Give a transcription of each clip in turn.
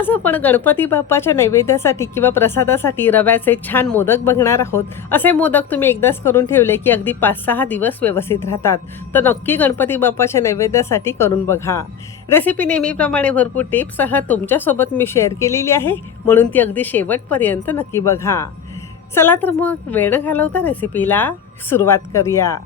आज आपण गणपती बाप्पाच्या नैवेद्यासाठी किंवा प्रसादासाठी रव्याचे छान मोदक बघणार आहोत। असे मोदक तुम्ही एकदाच करून ठेवले की अगदी 5-6 दिवस व्यवस्थित राहतात। तर नक्की गणपती बाप्पाच्या नैवेद्यासाठी करून बघा। रेसिपी नेहमीप्रमाणे भरपूर टिप्ससह तुमच्यासोबत मी शेअर केलेली आहे, म्हणून ती अगदी शेवटपर्यंत नक्की बघा। चला तर मग वेळ न घालवता रेसिपीला सुरुवात करूया।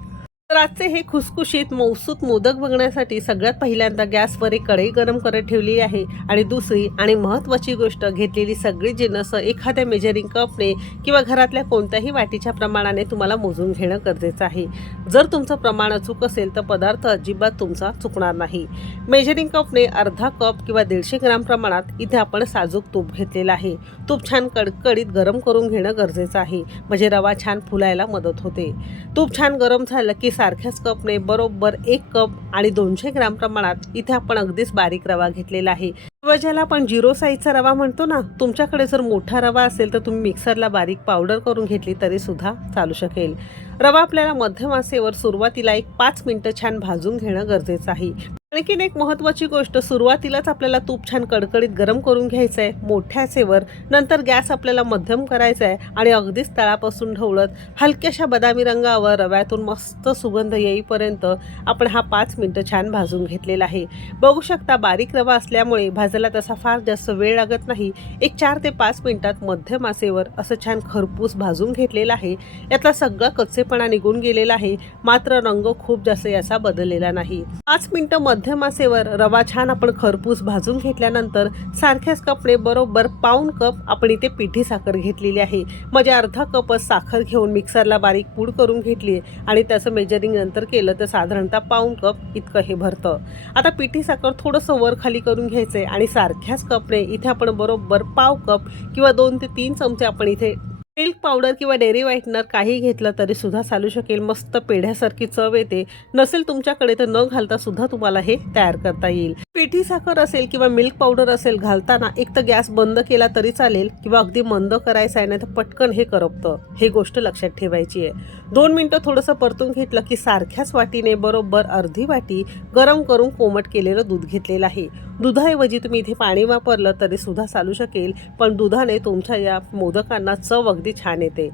तर आजचे हे खुसखुशीत मौसूत मोदक बघण्यासाठी सगळ्यात पहिल्यांदा गॅसवर एक कढई गरम करत ठेवली आहे आणि दुसरी आणि महत्त्वाची गोष्ट, घेतलेली सगळी जिन्नस एखाद्या मेजरिंग कपने किंवा घरातल्या कोणत्याही वाटीच्या प्रमाणाने तुम्हाला मोजून घेणं गरजेचं आहे। जर तुमचं प्रमाण अचूक असेल तर पदार्थ अजिबात तुमचा चुकणार नाही। मेजरिंग कपने अर्धा कप किंवा 150 ग्राम प्रमाणात इथे आपण साजूक तूप घेतलेलं आहे। तूप छान कडकडीत गरम करून घेणं गरजेचं आहे, म्हणजे रवा छान फुलायला मदत होते। तूप छान गरम झालं की सारख्याच कपने बरोबर 1 कप आणि 200 ग्राम प्रमाणात इथे आपण अगदीच बारीक रवा घेतलेला आहे, किंवा ज्याला आपण 0 साईजचा रवा म्हणतो ना। तुमच्याकडे जर मोठा रवा असेल तर तुम्ही मिक्सरला बारीक पावडर करून घेतली तरी सुद्धा चालू शकेल। रवा आपल्याला मध्यम आचेवर सुरुवातीला 5 मिनिटं छान भाजून घेणं गरजेचं आहे। आणखीन एक महत्त्वाची गोष्ट, सुरुवातीलाच आपल्याला तूप छान कडकडीत गरम करून घ्यायचं आहे मोठ्या आचेवर। नंतर गॅस आपल्याला मध्यम करायचा आहे आणि अगदीच तळापासून ढवळत हलक्याशा बदामी रंगावर रव्यातून मस्त सुगंध येईपर्यंत आपण हा 5 मिनिटं छान भाजून घेतलेला आहे। बघू शकता, बारीक रवा असल्यामुळे भाजायला तसा फार जास्त वेळ लागत नाही। 4 ते 5 मिनिटात मध्यम आचेवर असं छान खरपूस भाजून घेतलेला आहे। यातला सगळा कच्चेपणा निघून गेलेला आहे, मात्र रंग खूप जास्त याचा बदललेला नाही। 5 मिनिटं मध्यम आचेवर रवा छान आपण खरपूस भाजून घेतल्यानंतर सारख्याच कपने बरोबर पाऊण कप आपण इथे पिठी साखर घेतलेली आहे। म्हणजे अर्धा कपच साखर घेऊन मिक्सरला बारीक पूड करून घेतली आणि त्याचं मेजरिंग नंतर केलं तर साधारणतः पाऊण कप इतकं हे भरतं। आता पिठी साखर थोडंसं वर खाली करून घ्यायचंय आणि सारख्याच कपने इथे आपण बरोबर पाव कप किंवा 2 ते 3 चमचे आपण इथे मिल्क पावडर किंवा डेअरी व्हाइटनर काही घेतलं तरी सुद्धा चालू शकेल। मस्त पेढ्यासारखी चव येते। नसेल तुमच्याकडे तर न घालता सुद्धा तुम्हाला हे तयार करता येईल। पिठी साखर असेल किंवा मिल्क पावडर असेल घालताना एक तर गॅस बंद केला तरी चालेल किंवा अगदी मंद करायचा आहे, नाही तर पटकन हे करपतं। हे गोष्ट लक्षात ठेवायची आहे। 2 मिनिटं थोडंसं परतून घेतलं की सारख्याच वाटीने बरोबर अर्धी वाटी गरम करून कोमट केलेलं दूध घेतलेलं आहे। दुधाऐवजी तुम्ही इथे पाणी वापरलं तरी सुद्धा चालू शकेल, पण दुधाने तुमच्या या मोदकांना चव अगदी छान येते।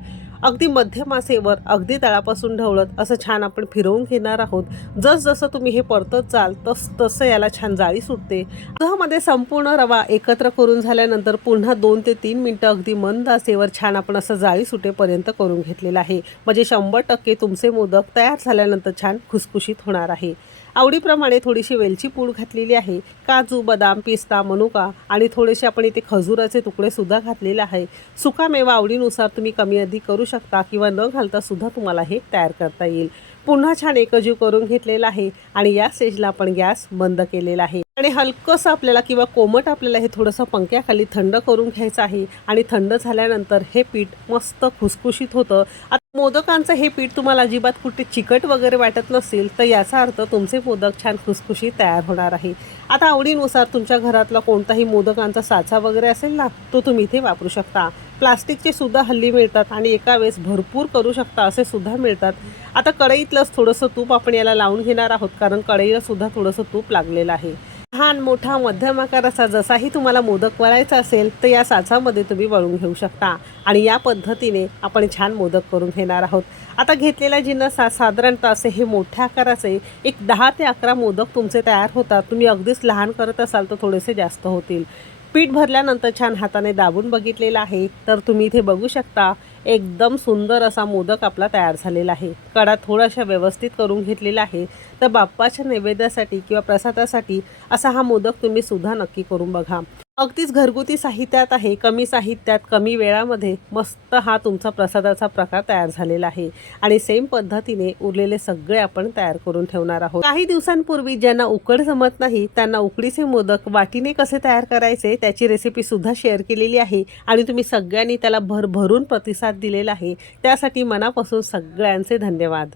अगदी मध्यम आचेवर अगदी तळापासून ढवळत असं छान आपण फिरवून घेणार आहोत। जसं तुम्ही हे परतत जाल तसं याला छान जाळी सुटते। दुधामध्ये संपूर्ण रवा एकत्र करून झाल्यानंतर पुन्हा 2 ते 3 मिनिटं अगदी मंद आचेवर छान आपण असं जाळी सुटेपर्यंत करून घेतलेलं आहे, म्हणजे 100% तुमचे मोदक तयार झाल्यानंतर छान खुसखुशीत होणार आहे। आवडीप्रमाणे थोडीशी वेलची पूड घातलेली आहे, काजू, बदाम, पिस्ता, मनुका आणि थोडेसे आपण इथे खजुराचे तुकडे सुद्धा घातलेले आहे। सुकामेवा आवडीनुसार तुम्ही कमी अधिक करू शकता किंवा न घालता सुद्धा तुम्हाला हे तयार करता येईल। पुन्हा छान एकजीव करून घेतलेला आहे आणि या स्टेजला आपण गॅस बंद केलेला आहे आणि हलकंसं आपल्याला किंवा कोमट आपल्याला हे थोडंसं पंख्याखाली थंड करून घ्यायचं आहे आणि थंड झाल्यानंतर हे पीठ मस्त खुसखुशीत होतं। मोदकांचं हे पीठ तुम्हाला अजिबात कुठे चिकट वगैरे वाटत नसेल तर याचा अर्थ तुमचे मोदक छान खुसखुशीत तयार होणार आहे। आता आवडीनुसार तुमच्या घरातला कोणताही मोदकांचा साचा वगैरे असेल ना, तो तुम्ही इथे वापरू शकता। प्लास्टिकचे सुद्धा हल्ली मिळतात आणि एका वेळेस भरपूर करू शकता असे सुद्धा मिळतात। आता कढईतलंच थोडंसं तूप आपण याला लावून घेणार आहोत, कारण कढईला सुद्धा थोडंसं तूप लागलेलं आहे। लहान मोठा मध्यम आकाराचा जसाही तुम्हाला मोदक वळायचा असेल तर या साचामध्ये तुम्ही वळून घेऊ शकता आणि या पद्धतीने आपण छान मोदक करून घेणार आहोत। आता घेतलेला जिन्नस साधारणतः असे हे मोठ्या आकाराचे 10 ते 11 मोदक तुमचे तयार होतात। तुम्ही अगदीच लहान करत असाल तर थोडेसे जास्त होतील। पीठ भरल्यानंतर छान हाताने दाबून बघितलेलं आहे तर तुम्ही इथे बघू शकता, एकदम सुंदर असा मोदक आपला तयार झालेला आहे। कडा थोड्याशा व्यवस्थित करून घेतलेला आहे। तर बाप्पाच्या नैवेद्यासाठी किंवा प्रसादासाठी असा हा मोदक तुम्ही सुद्धा नक्की करून बघा। अगदीच घरगुती साहित्यात आहे, कमी साहित्यात कमी वेळामध्ये मस्त हा तुमचा प्रसादाचा प्रकार तयार झालेला आहे आणि सेम पद्धतीने उरलेले सगळे आपण तयार करून ठेवणार आहोत। काही दिवसांपूर्वी ज्यांना उकड जमत नाही त्यांना उकडीचे मोदक वाटीने कसे तयार करायचे त्याची रेसिपी सुद्धा शेअर केलेली आहे आणि तुम्ही सगळ्यांनी त्याला भरभरून प्रतिसाद दिलेला आहे, त्यासाठी मनापासून सगळ्यांचे धन्यवाद।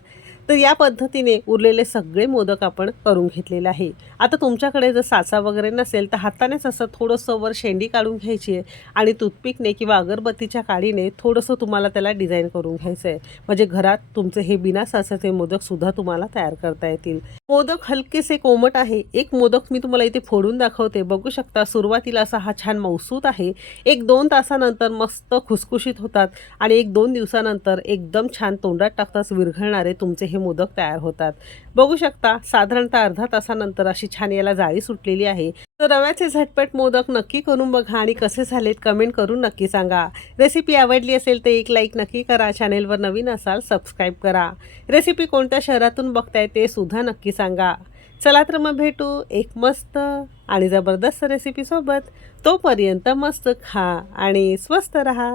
तर या पद्धतीने उरलेले सगळे मोदक आपण करून घेतलेले आहे। आता तुमच्याकडे जर साचा वगैरे नसेल तर हातानेच असं थोडंसं वर शेंडी काढून घ्यायची आहे आणि टूथपिकने किंवा अगरबत्तीच्या काडीने थोडंसं तुम्हाला त्याला डिझाईन करून घ्यायचं आहे. म्हणजे घरात तुमचे हे बिना साचाचे मोदकसुद्धा तुम्हाला तयार करता येतील. मोदक हलकेसे कोमट आहे. एक मोदक मी तुम्हाला इथे फोडून दाखवते. बघू शकता सुरुवातीला असा हा छान मऊसूत आहे. 1-2 तासानंतर मस्त खुसखुशीत होतात आणि 1-2 दिवसानंतर एकदम छान तोंडात टाकताच विरघळणारे तुमचे हे मोदक तयार होतात. बघू शकता साधारणतः अर्धा तासानंतर अशी छान याला जाळी सुटलेली आहे. तर रव्याचे झटपट मोदक नक्की करून बघा आणि कसे झालेत कमेंट करून नक्की सांगा. रेसिपी आवडली असेल तर एक लाईक नक्की करा. चॅनेलवर नवीन असाल सबस्क्राईब करा. रेसिपी कोणत्या शहरातून बघताय ते सुद्धा नक्की सांगा. चला तर मग भेटू एक मस्त आणि जबरदस्त रेसिपीसोबत. तोपर्यंत मस्त खा आणि स्वस्त रहा.